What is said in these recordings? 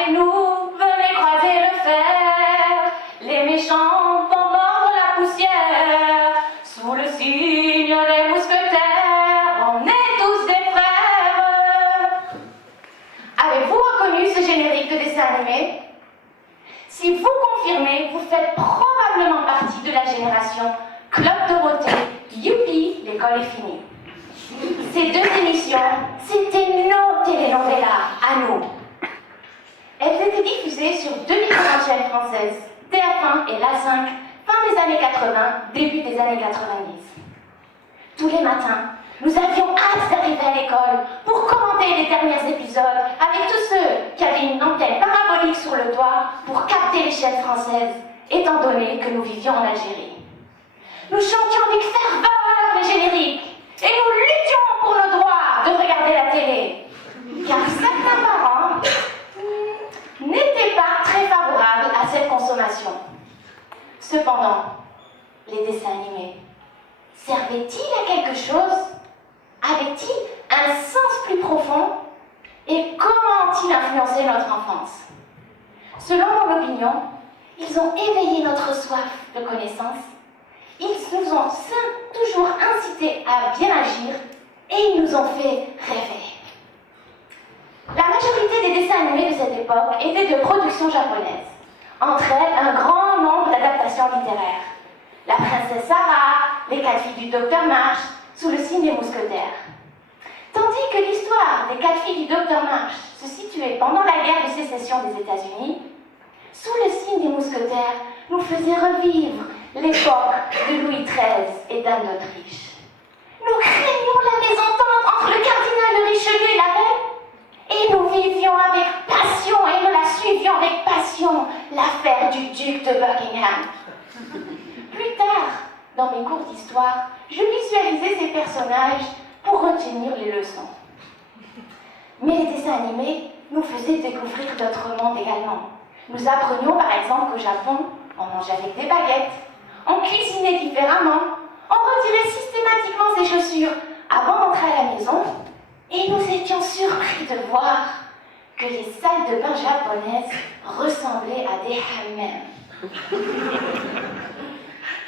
avec nous, venez croiser le fer. Les méchants vont mordre la poussière. Sous le signe des mousquetaires, on est tous des frères. Avez-vous reconnu ce générique de dessin animé? Si vous confirmez, vous faites probablement partie de la génération Club Dorothée, youpi, l'école est finie. Ces deux émissions, c'était nos telenovelas à nous. Elles étaient diffusées sur deux différentes chaînes françaises, TF1 et La5, fin des années 80, début des années 90. Tous les matins, nous avions hâte d'arriver à l'école pour commenter les derniers épisodes avec tous ceux qui avaient une antenne parabolique sur le toit pour capter les chaînes françaises, étant donné que nous vivions en Algérie. Nous chantions avec ferveur le générique et nous luttions pour le droit de regarder la télé, car certains parents n'étaient pas très favorables à cette consommation. Cependant, les dessins animés servaient-ils à quelque chose? Avaient-ils un sens plus profond? Et comment ont-ils influencé notre enfance? Selon mon opinion, ils ont éveillé notre soif de connaissance. Ils nous ont toujours incités à bien agir et ils nous ont fait rêver. La majorité des dessins animés de cette époque étaient de production japonaise. Entre elles, un grand nombre d'adaptations littéraires. La princesse Sarah, les 4 filles du docteur March, sous le signe des mousquetaires. Tandis que l'histoire des 4 filles du docteur March se situait pendant la guerre de sécession des États-Unis, sous le signe des mousquetaires nous faisait revivre l'époque de Louis XIII et d'Anne d'Autriche. Nous craignions la mésentente entre le cardinal de Richelieu et la reine, et nous vivions avec passion et nous la suivions avec passion l'affaire du duc de Buckingham. Plus tard, dans mes cours d'histoire, je visualisais ces personnages pour retenir les leçons. Mais les dessins animés nous faisaient découvrir d'autres mondes également. Nous apprenions par exemple qu'au Japon, on mangeait avec des baguettes, on cuisinait différemment, on retirait systématiquement ses chaussures avant d'entrer à la maison, et nous étions surpris de voir que les salles de bain japonaises ressemblaient à des hammams.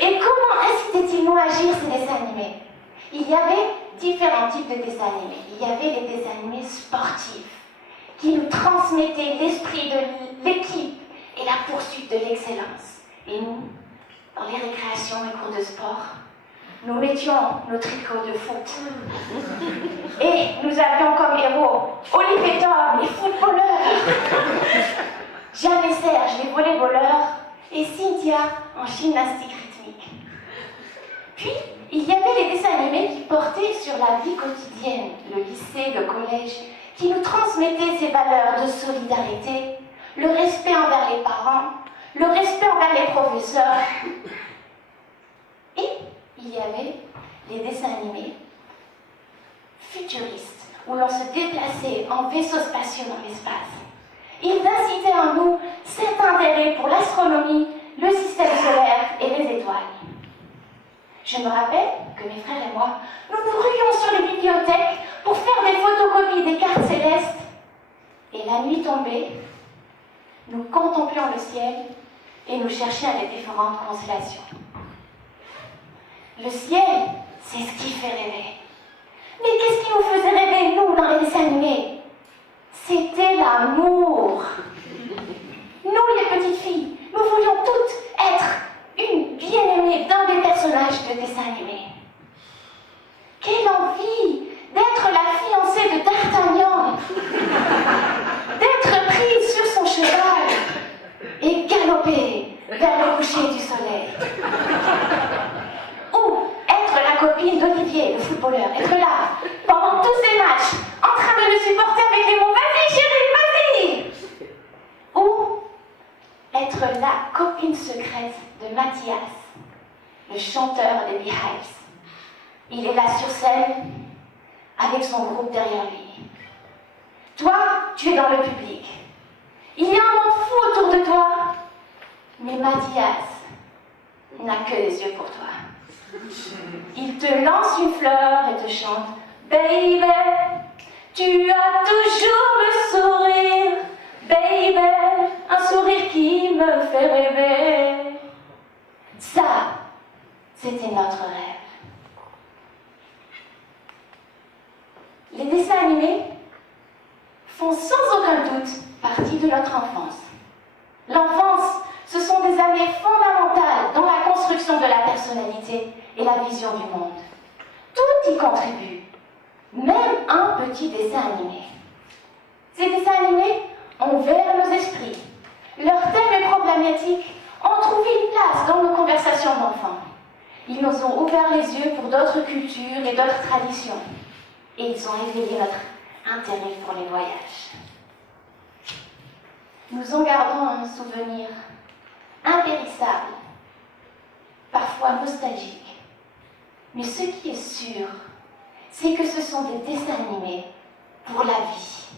Et comment incitaient-ils-nous à agir ces dessins animés? Il y avait différents types de dessins animés. Il y avait les dessins animés sportifs, qui nous transmettaient l'esprit de l'équipe et la poursuite de l'excellence. Et nous, dans les récréations et cours de sport, nous mettions nos tricots de foot. Et nous avions comme héros Olivier Tom, les footballeurs, Jeanne et Serge, les volleyballeurs, et Cynthia en gymnastique rythmique. Puis, il y avait les dessins animés qui portaient sur la vie quotidienne, le lycée, le collège, qui nous transmettaient ces valeurs de solidarité, le respect envers les parents, le respect envers les professeurs. Et il y avait les dessins animés futuristes, où l'on se déplaçait en vaisseau spatiaux dans l'espace. Ils incitaient en nous cet intérêt pour l'astronomie, le système solaire et les étoiles. Je me rappelle que mes frères et moi, nous nous ruions sur les bibliothèques pour faire des photocopies des cartes célestes. Et la nuit tombée, nous contemplions le ciel et nous cherchions les différentes constellations. Le ciel, c'est ce qui fait rêver. Mais qu'est-ce qui nous faisait rêver, nous, dans les dessins animés? C'était l'amour. Nous, les petites filles, nous voulions toutes être une bien-aimée d'un des personnages de dessins animés. Quelle envie d'être la fiancée de D'Artagnan, d'être prise sur son cheval et galoper vers le coucher du soleil. Ou être la copine d'Olivier, le footballeur, être là pendant tous ces matchs, en train de le supporter avec les mots « Vas-y chérie, vas-y !» Ou être la copine secrète de Mathias, le chanteur des Beehives. Il est là sur scène, avec son groupe derrière lui. Toi, tu es dans le public. Il y a un monde fou autour de toi, mais Mathias n'a que des yeux pour toi. Il te lance une fleur et te chante « Baby, tu as toujours le sourire Baby, un sourire qui me fait rêver. Ça, c'était notre rêve. Les dessins animés font sans aucun doute partie de notre enfance. L'enfance, ce sont des années fondamentales dans la construction de la personnalité et la vision du monde. Tout y contribue, même un petit dessin animé. Ces dessins animés ont ouvert nos esprits. Leurs thèmes et problématiques ont trouvé une place dans nos conversations d'enfants. Ils nous ont ouvert les yeux pour d'autres cultures et d'autres traditions. Et ils ont réveillé notre intérêt pour les voyages. Nous en gardons un souvenir impérissable, parfois nostalgique. Mais ce qui est sûr, c'est que ce sont des dessins animés pour la vie.